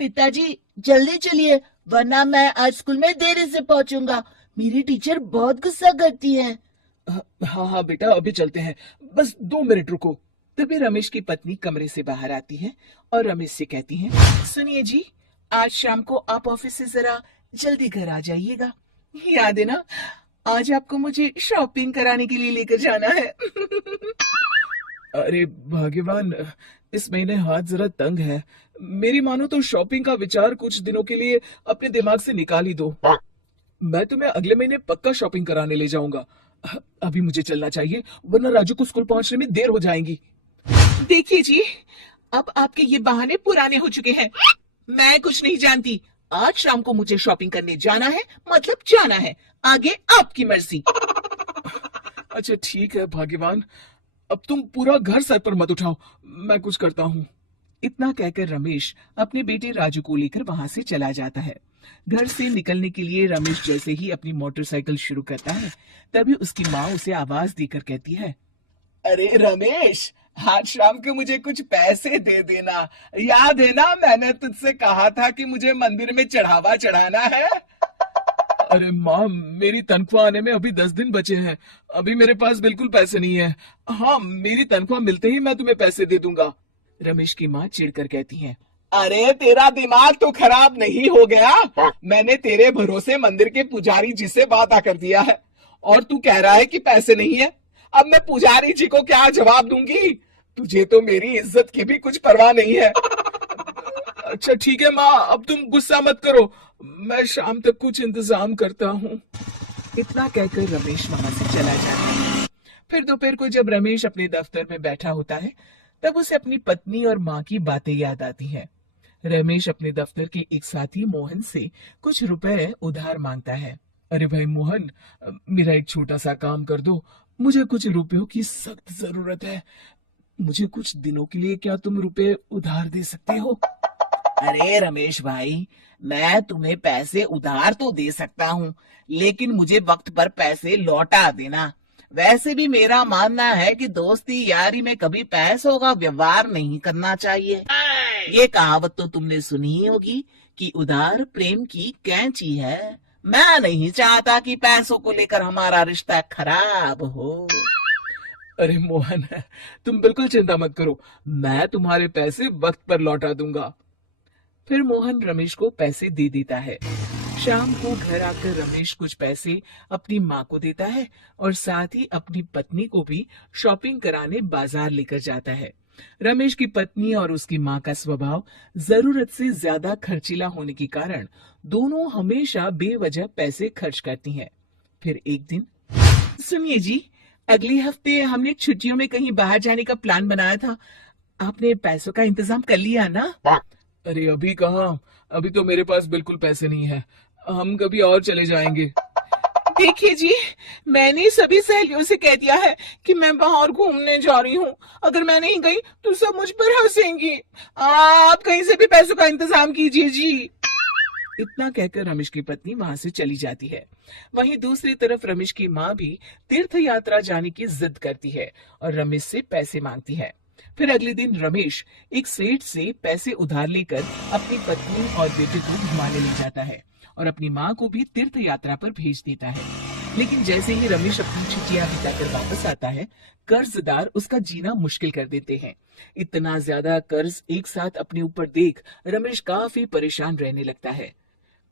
पिताजी जल्दी चलिए, वरना मैं आज स्कूल में देरी से पहुंचूंगा। मेरी टीचर बहुत गुस्सा करती है। हाँ हाँ बेटा, अभी चलते हैं, बस 2 मिनट रुको। तभी रमेश की पत्नी कमरे से बाहर आती है और रमेश से कहती है, सुनिए जी, आज शाम को आप ऑफिस से जरा जल्दी घर आ जाइएगा। याद है ना, आज आपको मुझे शॉपिंग कराने के लिए लेकर जाना है। अरे भाग्यवान, इस महीने हाथ जरा तंग है। मेरी मानो तो शॉपिंग का विचार कुछ दिनों के लिए अपने दिमाग से निकाल ही दो। मैं तुम्हें अगले महीने पक्का शॉपिंग कराने ले जाऊंगा। अभी मुझे चलना चाहिए, वरना राजू को स्कूल पहुंचने में देर हो जाएगी। देखिए जी, अब आपके ये बहाने पुराने हो चुके हैं। मैं कुछ नहीं जानती। आज शाम को मुझे शॉपिंग करने जाना है, मतलब जाना है। आगे आपकी मर्जी। अच्छा ठीक है भाग्यवान, अब तुम पूरा घर सर पर मत उठाओ, मैं कुछ करता हूँ। इतना कहकर रमेश अपने बेटे राजू को लेकर वहां से चला जाता है। घर से निकलने के लिए रमेश जैसे ही अपनी मोटरसाइकिल शुरू करता है, तभी उसकी माँ उसे आवाज देकर कहती है, अरे रमेश, आज शाम को मुझे कुछ पैसे दे देना। याद है ना, मैंने तुझसे कहा था कि मुझे मंदिर में चढ़ावा चढ़ाना है। अरे माँ, मेरी तनख्वाह आने में अभी 10 दिन बचे हैं। अभी मेरे पास बिल्कुल पैसे नहीं है। हाँ, मेरी तनख्वाह मिलते ही मैं तुम्हें पैसे दे दूंगा। रमेश की माँ चिढ़कर कहती है, अरे तेरा दिमाग तो खराब नहीं हो गया? मैंने तेरे भरोसे मंदिर के पुजारी जी से वादा कर दिया है और तू कह रहा है कि पैसे नहीं है। अब मैं पुजारी जी को क्या जवाब दूंगी? तुझे तो मेरी इज्जत की भी कुछ परवाह नहीं है। अच्छा ठीक है माँ, अब तुम गुस्सा मत करो, मैं शाम तक कुछ इंतजाम करता हूँ। इतना कहकर रमेश वहां से चला जाता है। फिर दोपहर को जब रमेश अपने दफ्तर में बैठा होता है, तब उसे अपनी पत्नी और माँ की बातें याद आती हैं। रमेश अपने दफ्तर के एक साथी मोहन से कुछ रुपए उधार मांगता है। अरे भाई मोहन, मेरा एक छोटा सा काम कर दो, मुझे कुछ रुपयों की सख्त जरूरत है। मुझे कुछ दिनों के लिए क्या तुम रुपए उधार दे सकते हो? अरे रमेश भाई, मैं तुम्हें पैसे उधार तो दे सकता हूँ, लेकिन मुझे वक्त पर पैसे लौटा देना। वैसे भी मेरा मानना है कि दोस्ती यारी में कभी पैसों का व्यवहार नहीं करना चाहिए। ये कहावत तो तुमने सुनी ही होगी कि उधार प्रेम की कैंची है। मैं नहीं चाहता कि पैसों को लेकर हमारा रिश्ता खराब हो। अरे मोहन, तुम बिल्कुल चिंता मत करो, मैं तुम्हारे पैसे वक्त पर लौटा दूंगा। फिर मोहन रमेश को पैसे दे देता है। शाम को घर आकर रमेश कुछ पैसे अपनी माँ को देता है और साथ ही अपनी पत्नी को भी शॉपिंग कराने बाजार लेकर जाता है। रमेश की पत्नी और उसकी माँ का स्वभाव जरूरत से ज्यादा खर्चीला होने के कारण दोनों हमेशा बेवजह पैसे खर्च करती हैं। फिर एक दिन, सुनिए जी, अगले हफ्ते हमने छुट्टियों में कहीं बाहर जाने का प्लान बनाया था। आपने पैसों का इंतजाम कर लिया ना? अरे अभी कहाँ, अभी तो मेरे पास बिल्कुल पैसे नहीं है। हम कभी और चले जाएंगे। देखिए जी, मैंने सभी सहेलियों से कह दिया है कि मैं बाहर घूमने जा रही हूँ। अगर मैं नहीं गई तो सब मुझ पर हंसेंगी। आप कहीं से भी पैसों का इंतजाम कीजिए जी। इतना कहकर रमेश की पत्नी वहां से चली जाती है। वहीं दूसरी तरफ रमेश की माँ भी तीर्थ यात्रा जाने की जिद करती है और रमेश से पैसे मांगती है। फिर अगले दिन रमेश एक सेठ से पैसे उधार लेकर अपनी पत्नी और बेटे को घुमाने ले जाता है और अपनी माँ को भी तीर्थ यात्रा पर भेज देता है। लेकिन जैसे ही रमेश अपनी छुट्टियां बिताकर वापस आता है, कर्जदार उसका जीना मुश्किल कर देते हैं। इतना ज्यादा कर्ज एक साथ अपने ऊपर देख रमेश काफी परेशान रहने लगता है।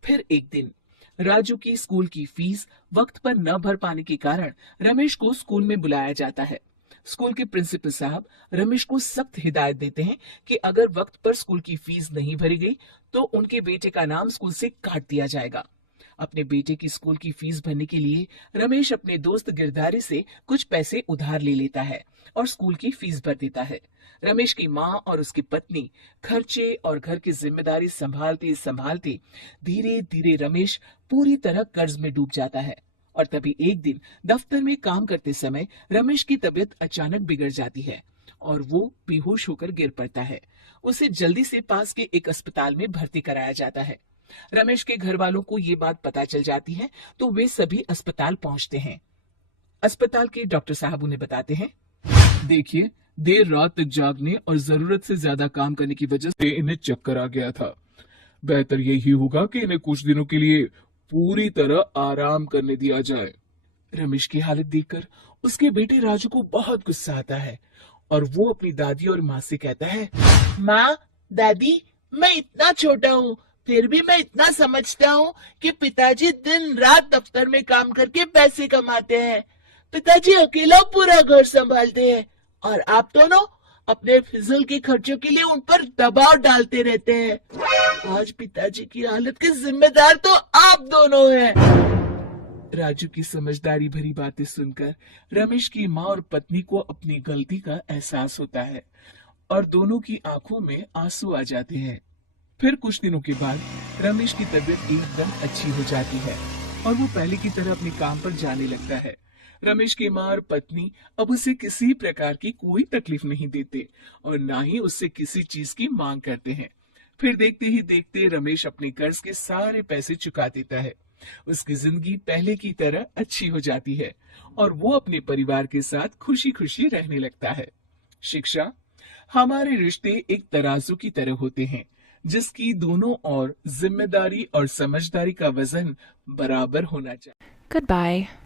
फिर एक दिन राजू की स्कूल की फीस वक्त पर न भर पाने के कारण रमेश को स्कूल में बुलाया जाता है। स्कूल के प्रिंसिपल साहब रमेश को सख्त हिदायत देते हैं कि अगर वक्त पर स्कूल की फीस नहीं भरी गई तो उनके बेटे का नाम स्कूल से काट दिया जाएगा। अपने बेटे की स्कूल की फीस भरने के लिए रमेश अपने दोस्त गिरधारी से कुछ पैसे उधार ले लेता है और स्कूल की फीस भर देता है। रमेश की माँ और उसकी पत्नी खर्चे और घर की जिम्मेदारी संभालते संभालते धीरे धीरे रमेश पूरी तरह कर्ज में डूब जाता है। और तभी एक दिन दफ्तर में काम करते समय रमेश की तबीयत अचानक बिगड़ जाती है और वो बेहोश होकर गिर पड़ता है। उसे जल्दी से पास के एक अस्पताल में भर्ती कराया जाता है। रमेश के घर वालों को ये बात पता चल जाती है तो वे सभी अस्पताल पहुंचते हैं। अस्पताल के डॉक्टर साहब उन्हें बताते हैं, देखिए, देर रात तक जागने और जरूरत से ज्यादा काम करने की वजह से इन्हें चक्कर आ गया था। बेहतर यही होगा कि इन्हें कुछ दिनों के लिए पूरी तरह आराम करने दिया जाए। रमेश की हालत देखकर उसके बेटे राजू को बहुत गुस्सा आता है और वो अपनी दादी और माँ से कहता है, माँ, दादी, मैं इतना छोटा हूँ, फिर भी मैं इतना समझता हूँ कि पिताजी दिन रात दफ्तर में काम करके पैसे कमाते हैं। पिताजी अकेला पूरा घर संभालते हैं और आप दोनों अपने फिजूल के खर्चों के लिए उन पर दबाव डालते रहते हैं। आज पिताजी की हालत के जिम्मेदार तो आप दोनों हैं। राजू की समझदारी भरी बातें सुनकर रमेश की माँ और पत्नी को अपनी गलती का एहसास होता है और दोनों की आंखों में आंसू आ जाते हैं। फिर कुछ दिनों के बाद रमेश की तबीयत एकदम अच्छी हो जाती है और वो पहले की तरह अपने काम पर जाने लगता है। रमेश की माँ और पत्नी अब उसे किसी प्रकार की कोई तकलीफ नहीं देते और ना ही उससे किसी चीज की मांग करते हैं। फिर देखते ही देखते रमेश अपने कर्ज के सारे पैसे चुका देता है। उसकी जिंदगी पहले की तरह अच्छी हो जाती है और वो अपने परिवार के साथ खुशी खुशी रहने लगता है। शिक्षा, हमारे रिश्ते एक तराजू की तरह होते हैं जिसकी दोनों ओर जिम्मेदारी और समझदारी का वजन बराबर होना चाहिए। Goodbye.